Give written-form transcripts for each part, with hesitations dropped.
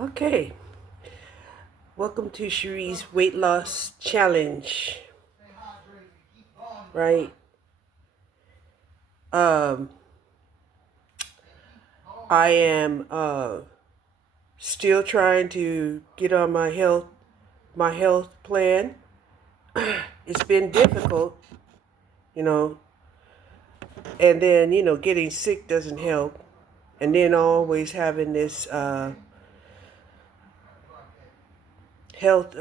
Okay, welcome to Cherie's Weight Loss Challenge. Right? Um, I am still trying to get on my health plan. It's been difficult, you know, and then getting sick doesn't help, and then always having this health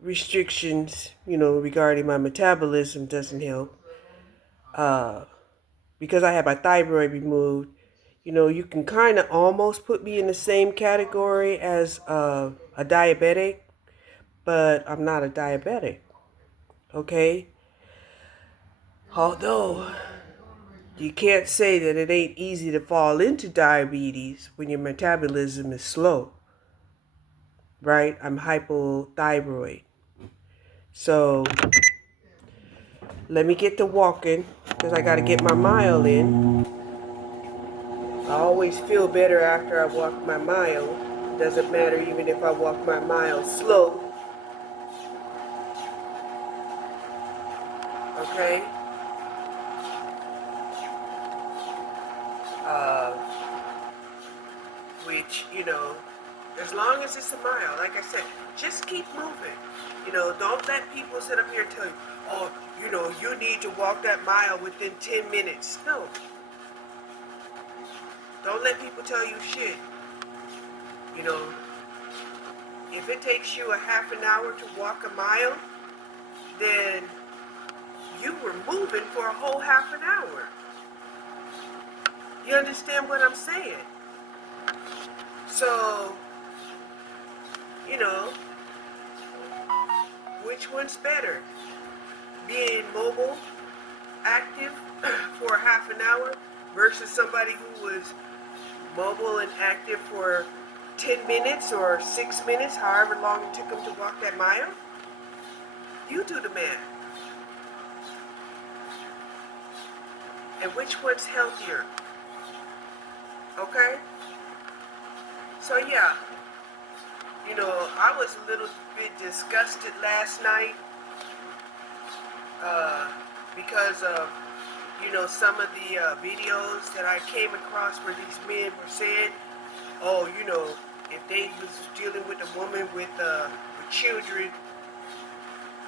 restrictions, regarding my metabolism doesn't help. Uh, because I had my thyroid removed, you can kind of almost put me in the same category as a diabetic, but I'm not a diabetic, okay? Although you can't say that it ain't easy to fall into diabetes when your metabolism is slow, right? I'm hypothyroid. So let me get to walking because I got to get my mile in. I always feel better after I walk my mile. Doesn't matter even if I walk my mile slow, okay? Uh, which, as long as it's a mile, like I said, just keep moving. Don't let people sit up here and tell you, oh, you need to walk that mile within 10 minutes. No, don't let people tell you shit. You know, if it takes you a half an hour to walk a mile, then you were moving for a whole half an hour. You understand what I'm saying? So, you know, which one's better? Being mobile, active for a half an hour versus somebody who was mobile and active for 10 minutes or 6 minutes, however long it took them to walk that mile? You do the math. And which one's healthier? Okay? So yeah, I was a little bit disgusted last night because of, some of the videos that I came across where these men were saying, oh, if they was dealing with a woman with children,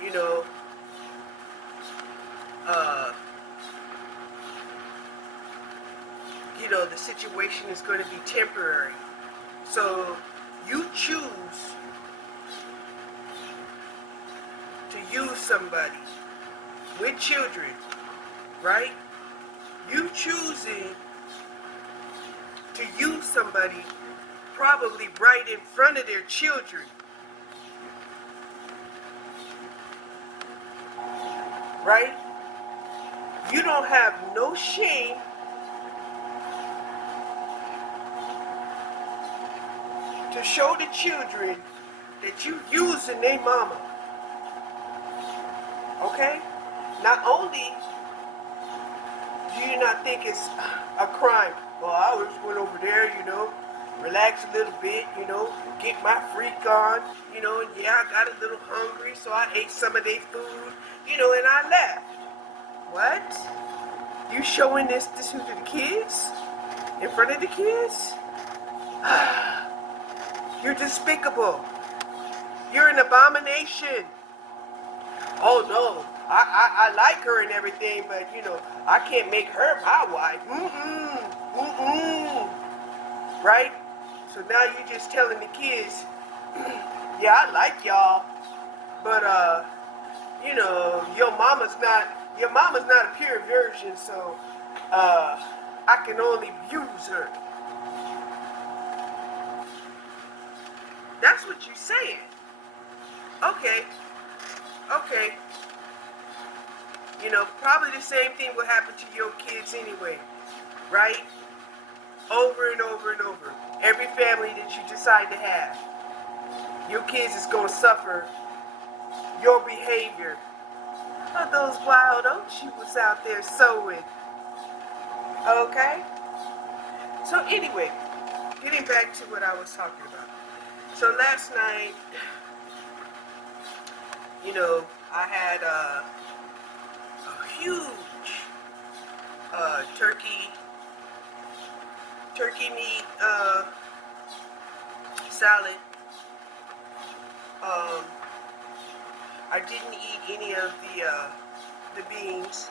you know, uh, the situation is going to be temporary. So you choose to use somebody with children, right? You choosing to use somebody probably right in front of their children, right? You don't have no shame to show the children that you using their mama, okay? Not only do you not think it's a crime, well, I just went over there, relax a little bit, get my freak on, and yeah, I got a little hungry, so I ate some of their food, and I left. What? You showing this to the kids? In front of the kids? You're despicable. You're an abomination. Oh no, I like her and everything, but I can't make her my wife. Right? So now you're just telling the kids, yeah, I like y'all, but your mama's not a pure virgin, so I can only use her. That's what you're saying. Okay, okay. Probably the same thing will happen to your kids anyway, right? Over and over and over. Every family that you decide to have, your kids is going to suffer your behavior. Oh, those wild oats you was out there sowing. Okay? So anyway, getting back to what I was talking about. So last night, I had a huge turkey meat salad. Um, I didn't eat any of the beans,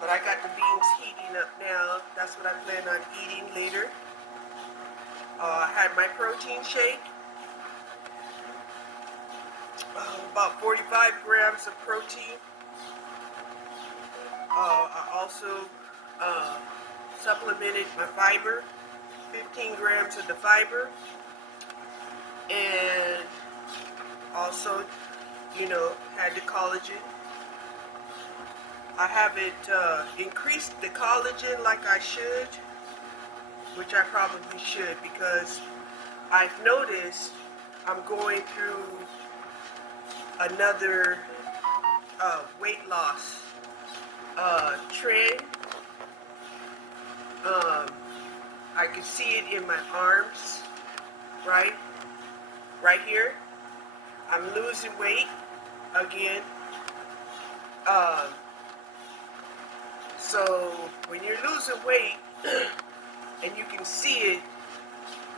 but I got the beans heating up now. That's what I plan on eating later. I had my protein shake, about 45 grams of protein. I also supplemented my fiber, 15 grams of the fiber, and also, had the collagen. I haven't increased the collagen like I should, which I probably should, because I've noticed I'm going through another weight loss trend. I can see it in my arms, right here. I'm losing weight again. Um, so when you're losing weight and you can see it,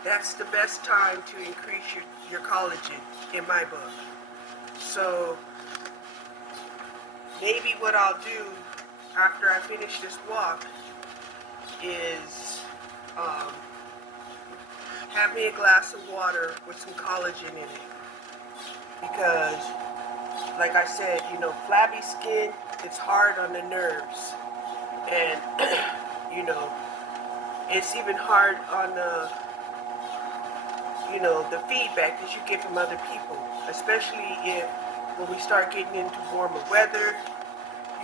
that's the best time to increase your collagen in my book. So maybe what I'll do after I finish this walk is have me a glass of water with some collagen in it. Because, like I said, flabby skin, it's hard on the nerves. And, it's even hard on the feedback that you get from other people. Especially when we start getting into warmer weather,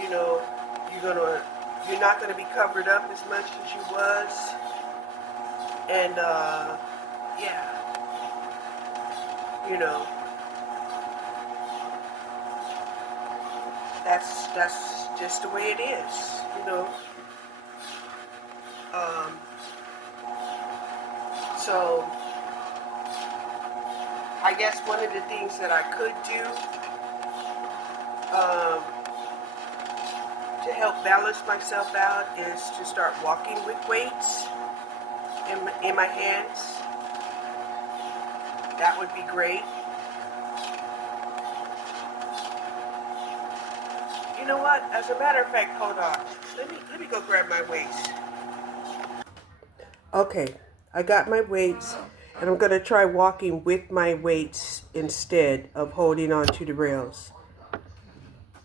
you're not gonna be covered up as much as you was. And, yeah, that's just the way it is. Um, so I guess one of the things that I could do to help balance myself out is to start walking with weights in my hands. That would be great. You know what? As a matter of fact, hold on. Let me go grab my weights. Okay, I got my weights, and I'm gonna try walking with my weights instead of holding on to the rails.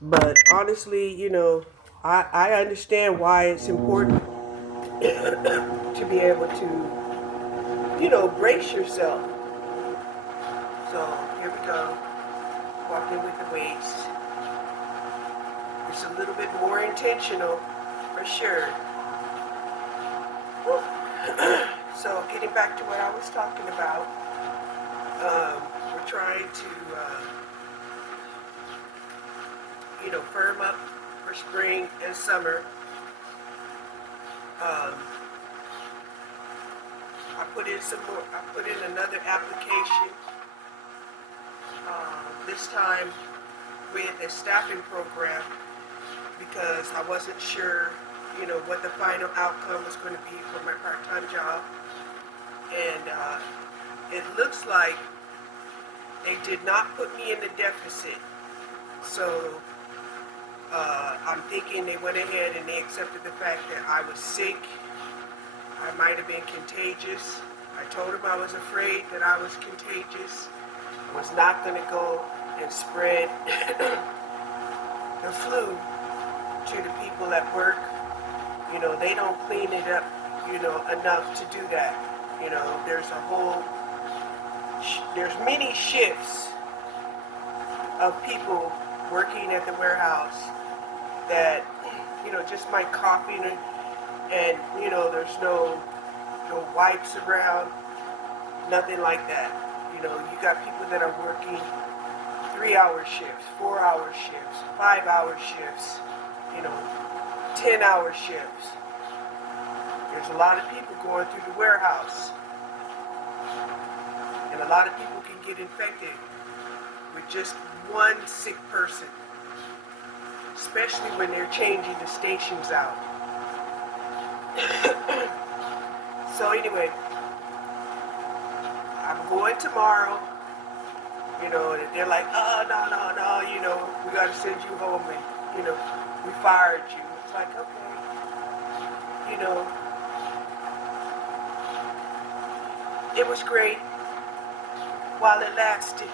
But honestly, I understand why it's important to be able to, brace yourself. So here we go, walking with the weights. It's a little bit more intentional, for sure. So getting back to what I was talking about, we're trying to, firm up for spring and summer. I put in some more. I put in another application. This time with a staffing program because I wasn't sure, what the final outcome was going to be for my part-time job, and it looks like they did not put me in the deficit. So I'm thinking they went ahead and they accepted the fact that I was sick. I might have been contagious. I told them I was afraid that I was contagious. I was not going to go and spread the flu to the people at work. They don't clean it up, enough to do that. There's many shifts of people working at the warehouse that, just might cough in it, and, there's no wipes around, nothing like that. You got people that are working 3-hour shifts, 4-hour shifts, 5-hour shifts, 10-hour shifts. There's a lot of people going through the warehouse. And a lot of people can get infected with just one sick person, especially when they're changing the stations out. So anyway, I'm going tomorrow, and they're like, oh, no, we got to send you home, and, we fired you. It's like, okay, it was great while it lasted.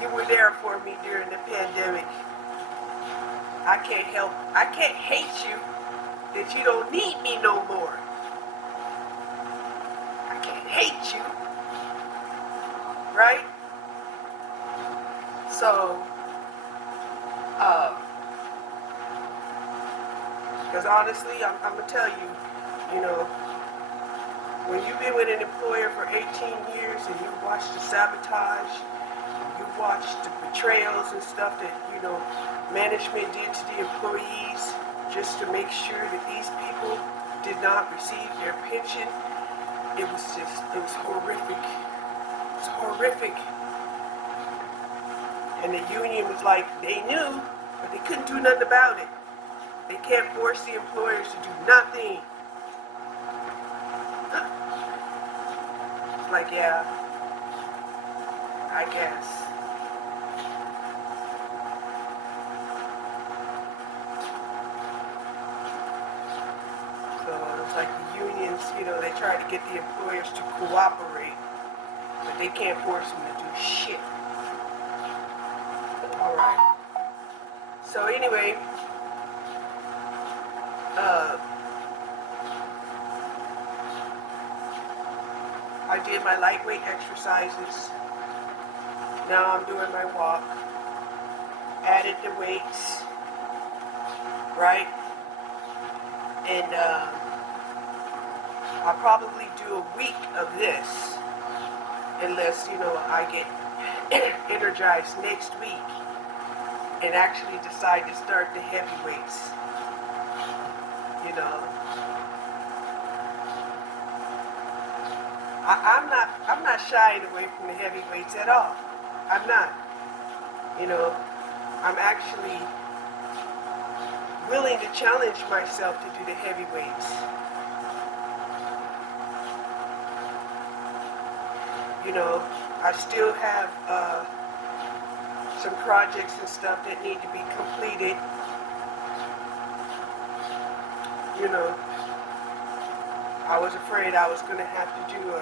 You were there for me during the pandemic. I can't hate you that you don't need me no more. I can't hate you, right? So, because honestly, I'm going to tell you, when you've been with an employer for 18 years and you watch the sabotage, you watch the betrayals and stuff that, management did to the employees just to make sure that these people did not receive their pension, it was horrific. It was horrific. And the union was like, they knew, but they couldn't do nothing about it. They can't force the employers to do nothing. It's like, yeah, I guess. So it's like the unions, they try to get the employers to cooperate, but they can't force them to do shit. All right. So anyway, I did my lightweight exercises. Now I'm doing my walk. Added the weights, right? And I'll probably do a week of this, unless I get energized next week and actually decide to start the heavy weights. I'm not shying away from the heavy weights at all. I'm not. I'm actually willing to challenge myself to do the heavy weights. I still have some projects and stuff that need to be completed. I was afraid I was going to have to do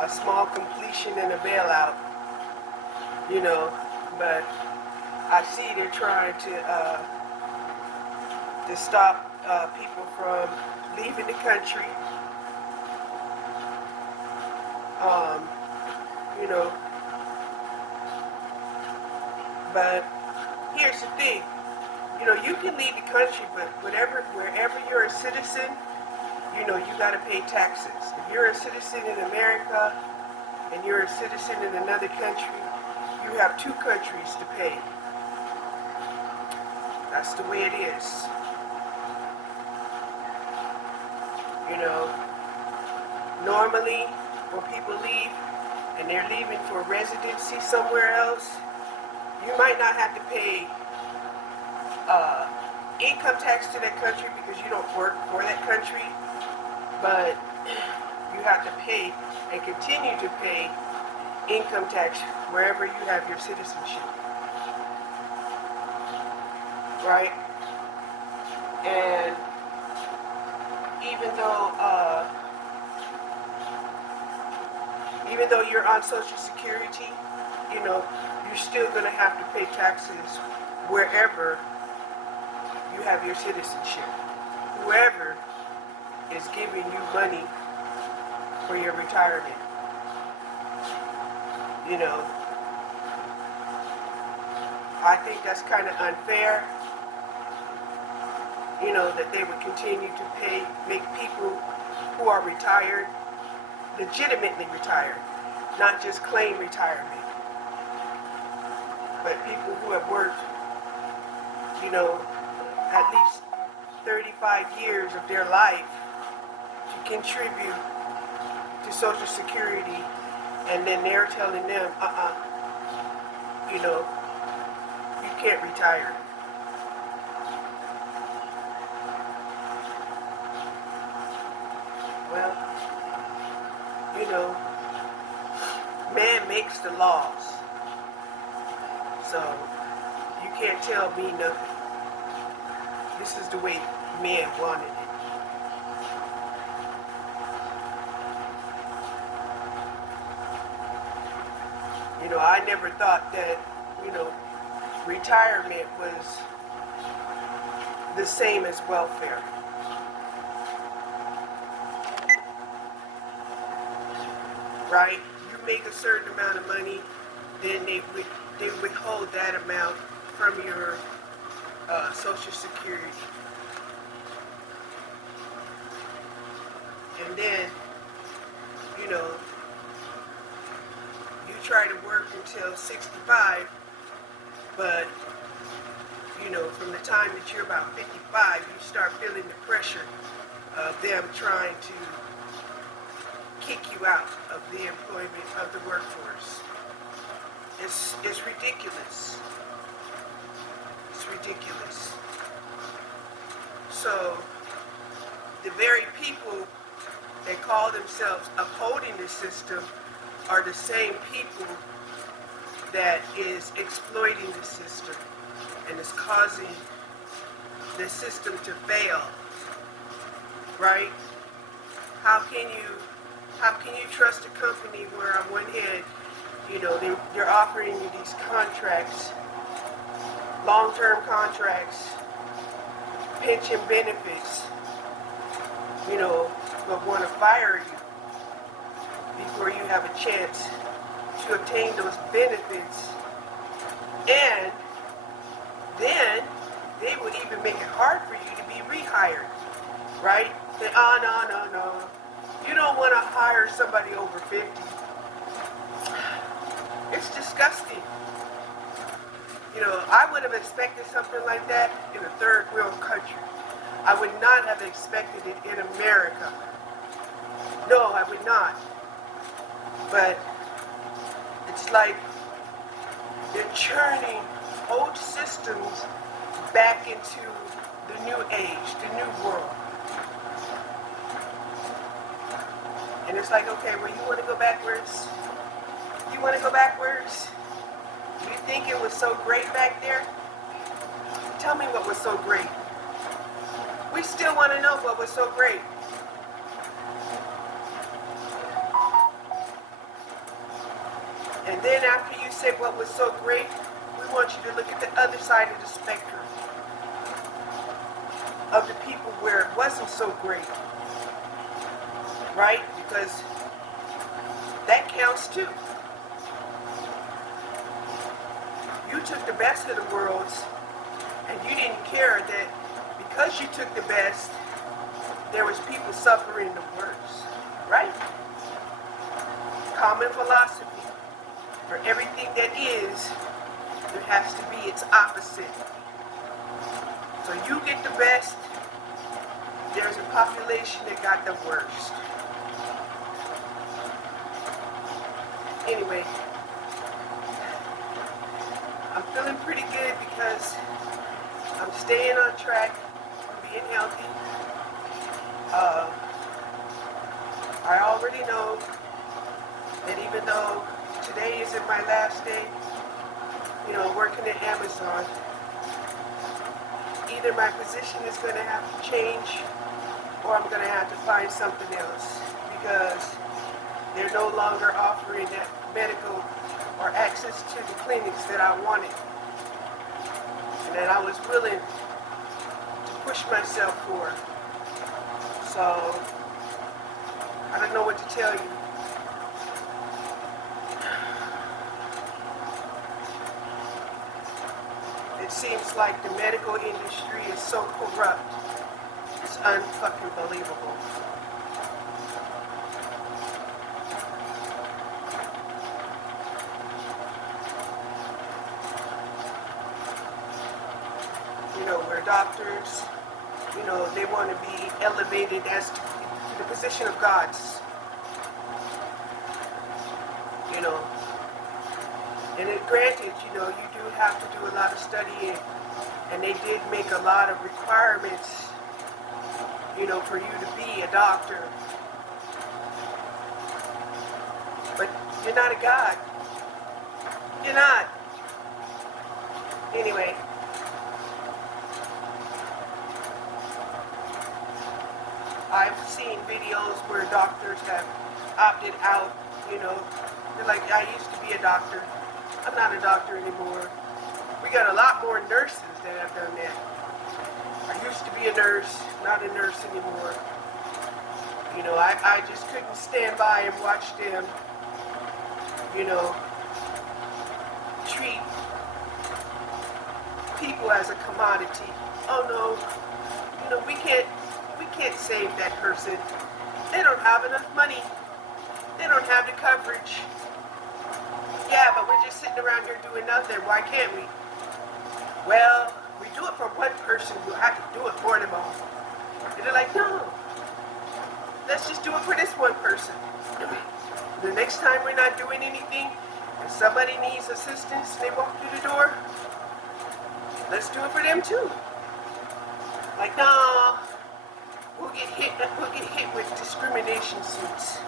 a small completion and a bailout, but I see they're trying to stop people from leaving the country. But here's the thing, you can leave the country, but wherever you're a citizen, you got to pay taxes. If you're a citizen in America and you're a citizen in another country, you have two countries to pay. That's the way it is. Normally, when people leave and they're leaving for residency somewhere else, you might not have to pay income tax to that country because you don't work for that country, but you have to pay and continue to pay income tax wherever you have your citizenship, right? And even though you're on Social Security, you're still going to have to pay taxes wherever you have your citizenship. Whoever is giving you money for your retirement. I think that's kind of unfair, that they would continue to make people who are retired, legitimately retired, not just claim retirement, but people who have worked, at least 35 years of their life to contribute to Social Security And then they're telling them, you know, you can't retire. Well, you know, man makes the laws. So you can't tell me nothing. This is the way man wanted it. You know, I never thought that, you know, retirement was the same as welfare. Right? You make a certain amount of money, then they withhold that amount from your Social Security. And then, you know, you try to work until 65, but, you know, from the time that you're about 55, you start feeling the pressure of them trying to kick you out of the employment of the workforce. It's ridiculous. It's ridiculous. So the very people that call themselves upholding the system are the same people that is exploiting the system and is causing the system to fail. Right? How can you trust a company where on one hand, you know, they're offering you these contracts, long-term contracts, pension benefits, you know, but want to fire you before you have a chance to obtain those benefits. And then they would even make it hard for you to be rehired, right? Say, oh, no. You don't want to hire somebody over 50. It's disgusting. You know, I would have expected something like that in a third world country. I would not have expected it in America. No, I would not. But it's like they're churning old systems back into the new age, the new world. And it's like, okay, well, you want to go backwards? You want to go backwards? You think it was so great back there? Tell me what was so great. We still want to know what was so great. And then after you say what was so great, we want you to look at the other side of the spectrum of the people where it wasn't so great. Right? Because that counts too. You took the best of the worlds, and you didn't care that because you took the best, there was people suffering the worst. Right? Common philosophy. For everything that is, there has to be its opposite. So you get the best, there's a population that got the worst. Anyway, I'm feeling pretty good because I'm staying on track, I'm being healthy. I already know that even though today isn't my last day, you know, working at Amazon, either my position is going to have to change or I'm going to have to find something else because they're no longer offering that medical or access to the clinics that I wanted and that I was willing to push myself for. So, I don't know what to tell you. It seems like the medical industry is so corrupt. It's unfucking believable. You know, where doctors, you know, they want to be elevated as to the position of gods. you know. And then granted, you do have to do a lot of studying, and they did make a lot of requirements, for you to be a doctor. But you're not a god. You're not. Anyway, I've seen videos where doctors have opted out, They're like, I used to be a doctor. I'm not a doctor anymore. We got a lot more nurses that have done that. I used to be a nurse, not a nurse anymore. I just couldn't stand by and watch them, treat people as a commodity. Oh no, we can't save that person. They don't have enough money. They don't have the coverage. Yeah, but we're just sitting around here doing nothing. Why can't we? Well, we do it for one person who have to do it for them all. And they're like, no, let's just do it for this one person. The next time we're not doing anything and somebody needs assistance and they walk through the door, let's do it for them too. Like, nah, we'll get hit with discrimination suits.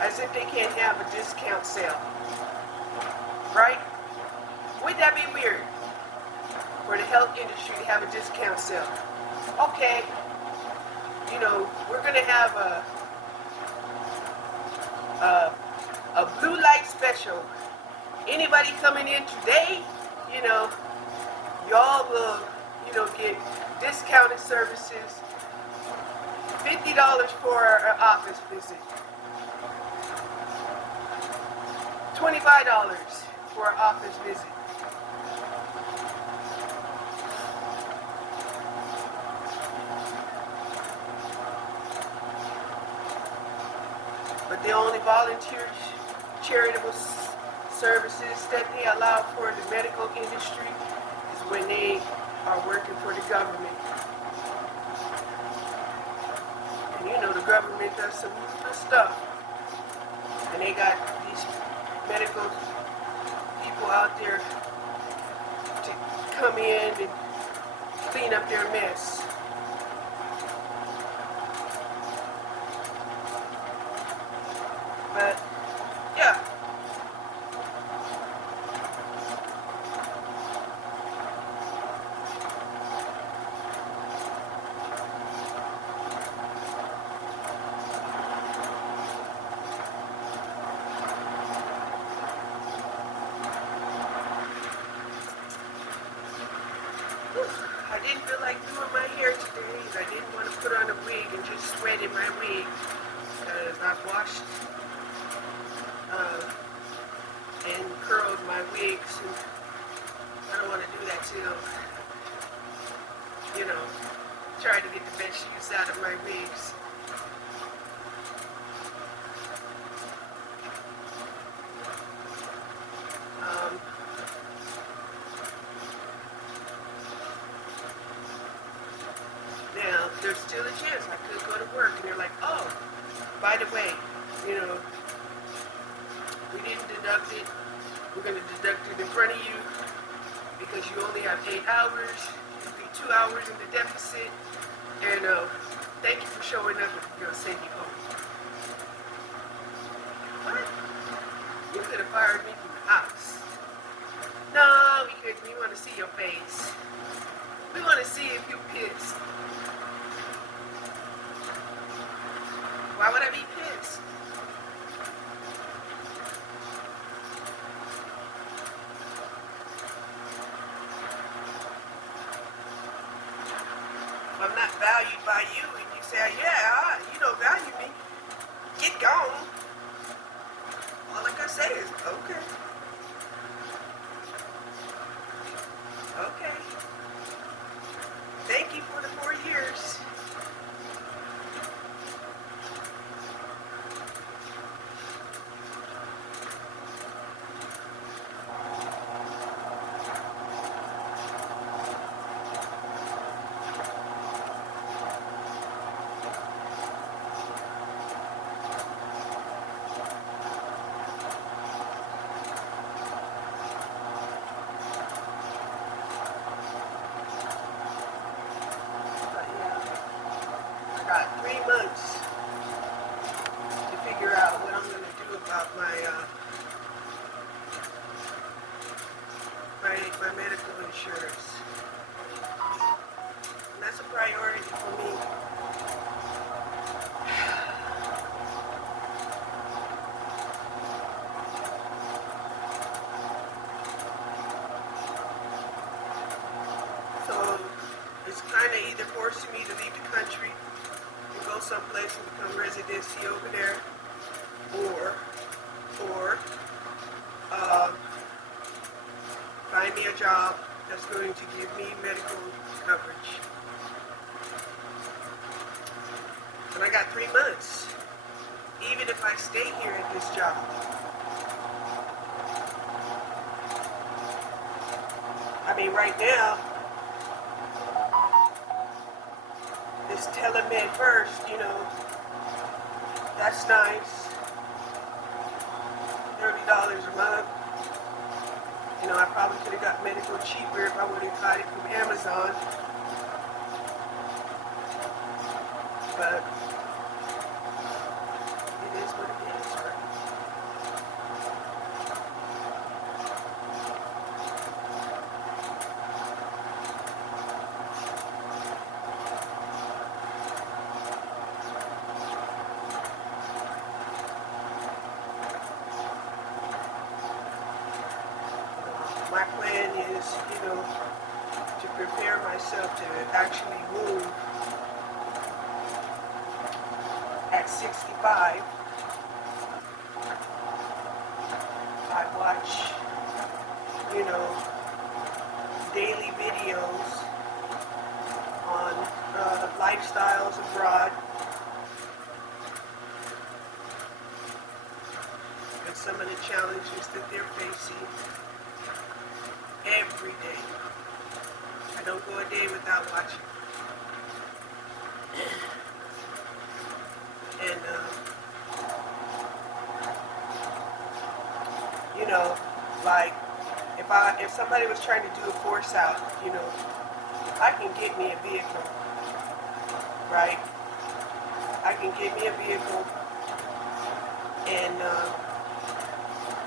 As if they can't have a discount sale. Right? Wouldn't that be weird? For the health industry to have a discount sale. Okay, we're going to have a blue light special. Anybody coming in today, y'all will, get discounted services, $50 for an office visit, $25 for an office visit. But the only volunteer charitable services that they allow for the medical industry is when they are working for the government. And the government does some good stuff. And they got these medical people out there to come in and clean up their mess. But, yeah. I didn't feel like doing my hair today. I didn't want to put on a wig and just sweat in my wig. Because I've washed and curled my wigs, and I don't want to do that till, try to get the best use out of my wigs. Now, there's still a chance I could go to work and they're like, oh, by the way, we didn't deduct it. We're going to deduct it in front of you because you only have 8 hours. You'll be 2 hours in the deficit. And thank you for showing up. We're going to send you home. What? You could have fired me from the house. No, we couldn't. We want to see your face. We want to see if you're pissed. Why would I be pissed? If I'm not valued by you and you say, yeah, you don't value me, get gone. All I can say is, okay. Okay. Thank you for the 4 years. got 3 months to figure out what I'm going to do about my medical insurance. And that's a priority for me. So it's kind of either forcing me to leave the country and go someplace and become residency over there, or find me a job that's going to give me medical coverage. And I got 3 months, even if I stay here at this job. I mean, right now, this Telemed First, that's nice. $30 a month. I probably could have got medical cheaper if I would have got it from Amazon. But it is what it is, right? My plan is, to prepare myself to actually move at 65. I watch, daily videos on lifestyles abroad and some of the challenges that they're facing every day. I don't go a day without watching. And, like, if somebody was trying to do a force out, I can get me a vehicle, right? I can get me a vehicle, and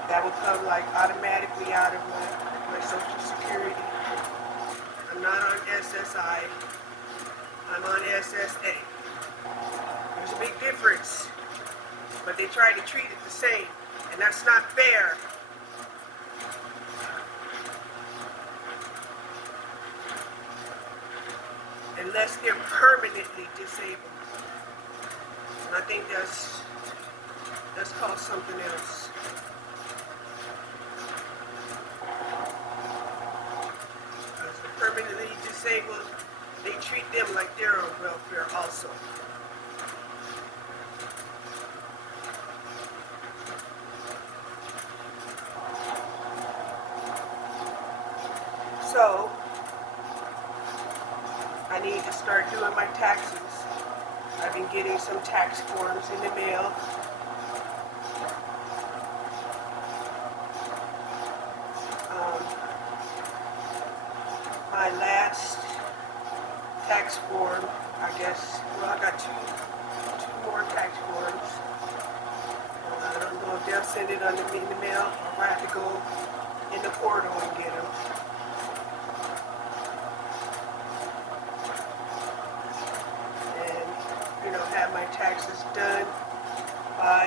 that will come like automatically out of my Social Security. I'm not on SSI. I'm on SSA. There's a big difference, but they try to treat it the same, and that's not fair. Unless they're permanently disabled. And I think that's called something else. Because the permanently disabled, they treat them like they're on welfare also. So, I need to start doing my taxes. I've been getting some tax forms in the mail. My last tax form, I guess, I got two more tax forms. I don't know if they'll send it under me in the mail, or if I have to go in the portal and get them. Have my taxes done by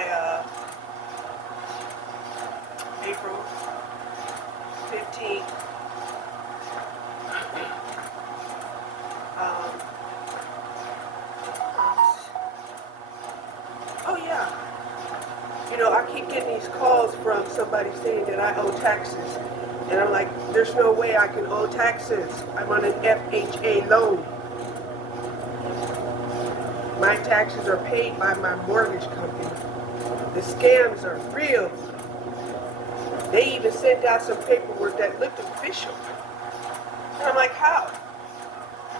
April 15th. Oh yeah, I keep getting these calls from somebody saying that I owe taxes, and I'm like, there's no way I can owe taxes. I'm on an FHA loan. My taxes are paid by my mortgage company. The scams are real. They even sent out some paperwork that looked official. And I'm like, how?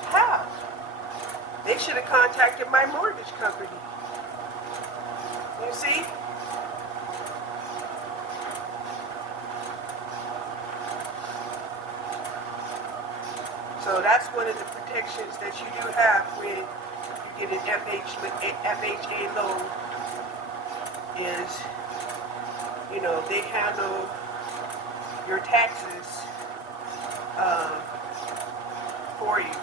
How? They should have contacted my mortgage company. You see? So that's one of the protections that you do have when you get an FHA loan is, they handle your taxes for you.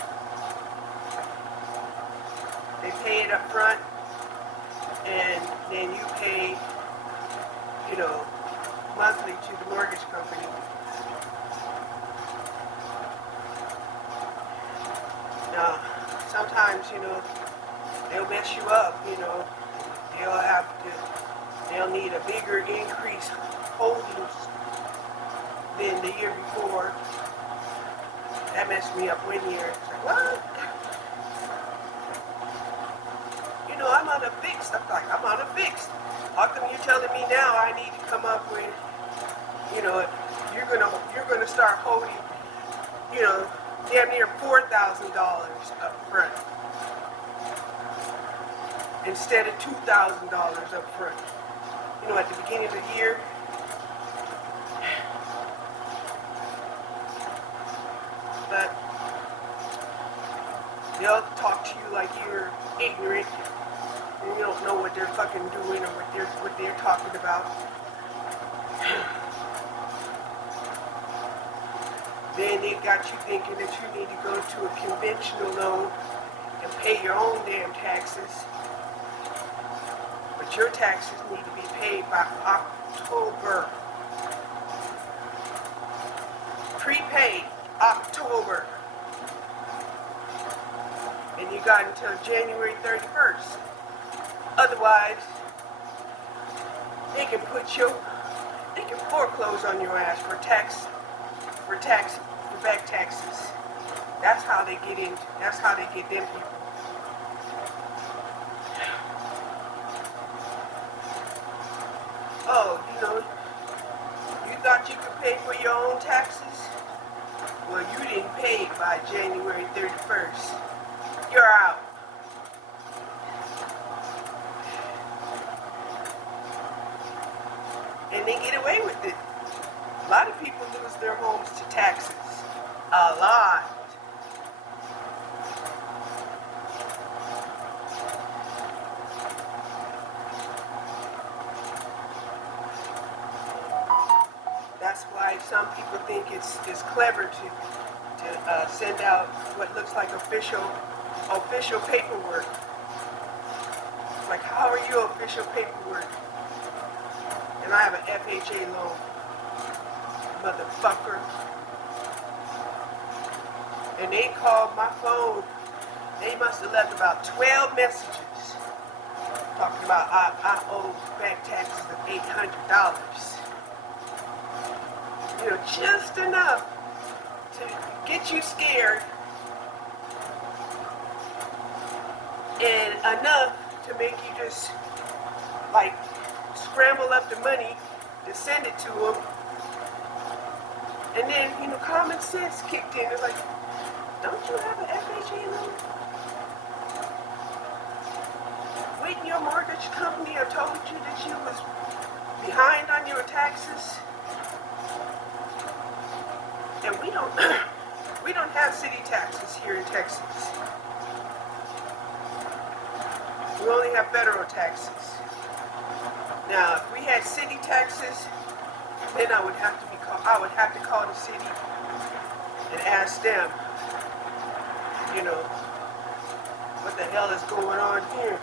They pay it up front, and then you pay, monthly to the mortgage company. Now, sometimes, they'll mess you up, they'll need a bigger increase holdings than the year before. That messed me up one year. It's like, what? I'm on a fix. I'm on a fix. How come you're telling me now I need to come up with, you're gonna start holding, damn near $4,000 up front instead of $2,000 up front. At the beginning of the year. But they'll talk to you like you're ignorant and you don't know what they're fucking doing or what they're talking about. Then they got you thinking that you need to go to a conventional loan and pay your own damn taxes. But your taxes need to be paid by October. Prepaid October. And you got until January 31st. Otherwise, they can foreclose on your ass for back taxes. That's how they get them people. Oh, you thought you could pay for your own taxes? Well, you didn't pay it by January 31st. You're out. And they get away with it. A lot of people lose their homes to taxes. A lot. That's why some people think it's clever to send out what looks like official paperwork. Like, how are you official paperwork? And I have an FHA loan, motherfucker. And they called my phone. They must have left about 12 messages talking about I owe back taxes of $800. Just enough to get you scared and enough to make you just like scramble up the money to send it to them. And then, common sense kicked in. It's like, don't you have an FHA loan? Wouldn't your mortgage company have told you that you was behind on your taxes? And we don't have city taxes here in Texas. We only have federal taxes. Now, if we had city taxes, then I would have to call the city and ask them, what the hell is going on here?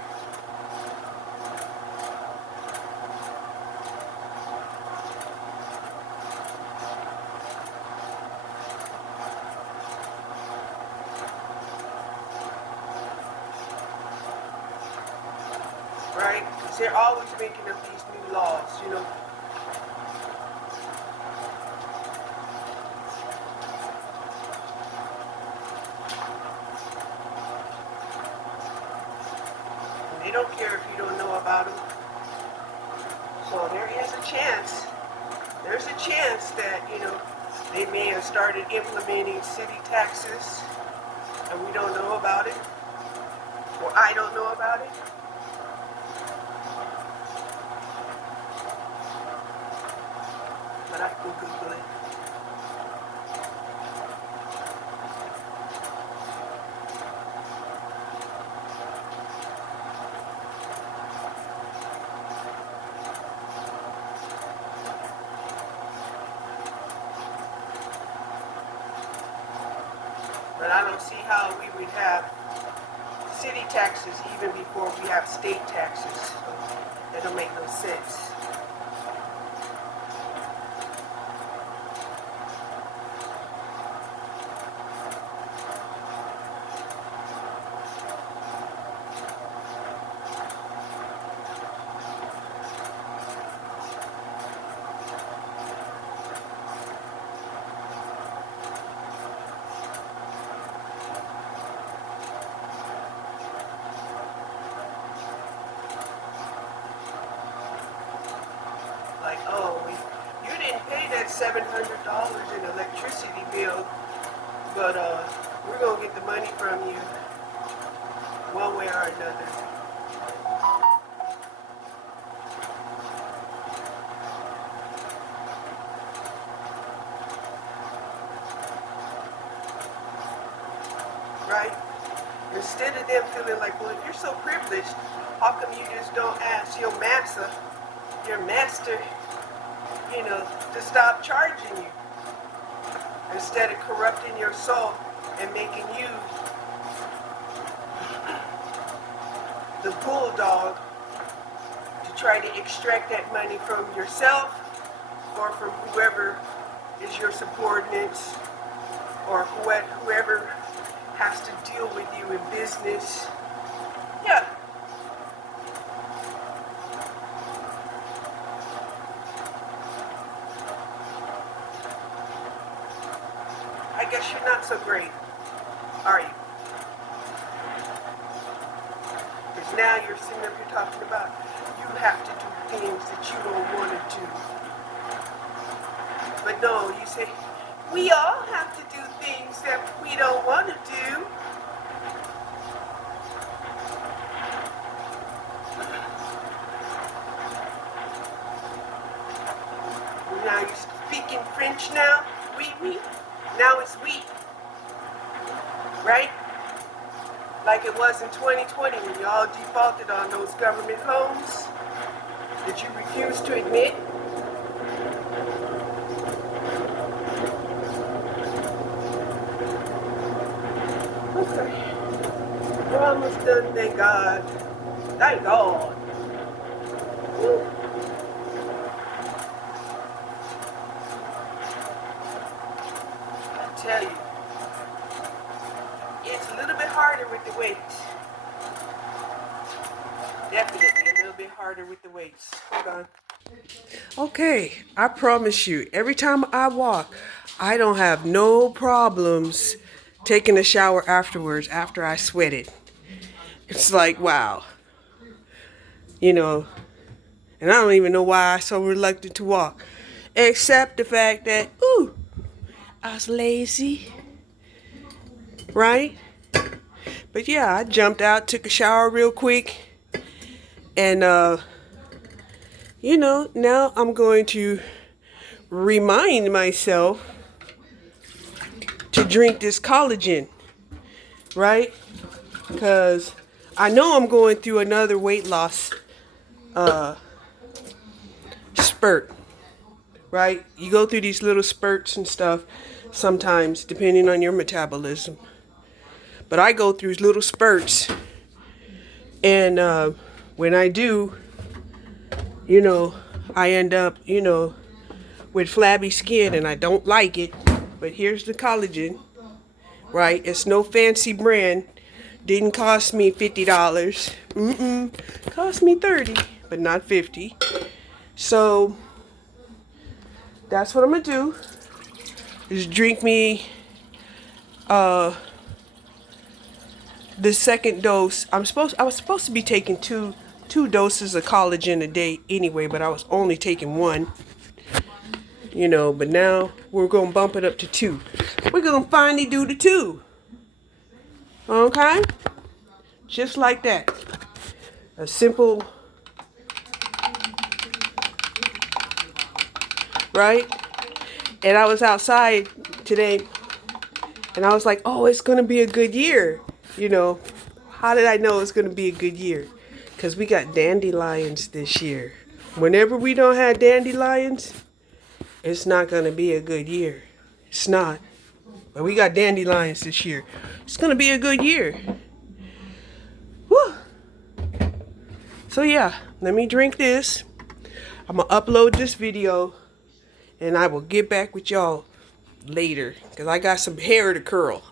Right? Because they're always making up these new laws, And they don't care if you don't know about them. So there's a chance that, they may have started implementing city taxes and we don't know about it, or I don't know about it. But I can Google it. But I don't see how we would have city taxes even before we have state taxes. That don't make no sense. Like, oh, you didn't pay that $700 in electricity bill, but we're gonna get the money from you one way or another. Right? Instead of them feeling like, well, if you're so privileged, how come you just don't ask your master, to stop charging you? Instead of corrupting your soul and making you the bulldog to try to extract that money from yourself or from whoever is your subordinates or whoever has to deal with you in business. Yeah. I guess you're not so great, are you? Because now you're sitting up here talking about you have to do things that you don't want to do. But no, you say, we all have to do things that we don't want to do. Now you're speaking French now? Oui. Now it's we. Right? Like it was in 2020 when y'all defaulted on those government loans that you refused to admit. Okay. We're almost done, thank God. Thank God. Woo. I tell you, it's a little bit harder with the weights. Definitely a little bit harder with the weights. Hold on. Okay, I promise you, every time I walk, I don't have no problems taking a shower afterwards after I sweated. It's like, wow. And I don't even know why I'm so reluctant to walk. Except the fact that, I was lazy. Right? But yeah, I jumped out, took a shower real quick. And, now I'm going to remind myself to drink this collagen, right? Because I know I'm going through another weight loss spurt, right? You go through these little spurts and stuff sometimes, depending on your metabolism. But I go through little spurts, and when I do, I end up, with flabby skin, and I don't like it. But here's the collagen, right? It's no fancy brand. Didn't cost me $50. Cost me $30, but not $50. So that's what I'm gonna do. Is drink me the second dose. I was supposed to be taking two doses of collagen a day anyway, but I was only taking one. But now we're gonna bump it up to 2. We're gonna finally do the 2. Okay? Just like that. A simple, right? And I was outside today and I was like, oh, it's gonna be a good year. How did I know it's gonna be a good year? Because we got dandelions this year. Whenever we don't have dandelions, it's not gonna be a good year. It's not. But we got dandelions this year. It's gonna be a good year. Woo! So yeah, let me drink this. I'm gonna upload this video and I will get back with y'all later because I got some hair to curl.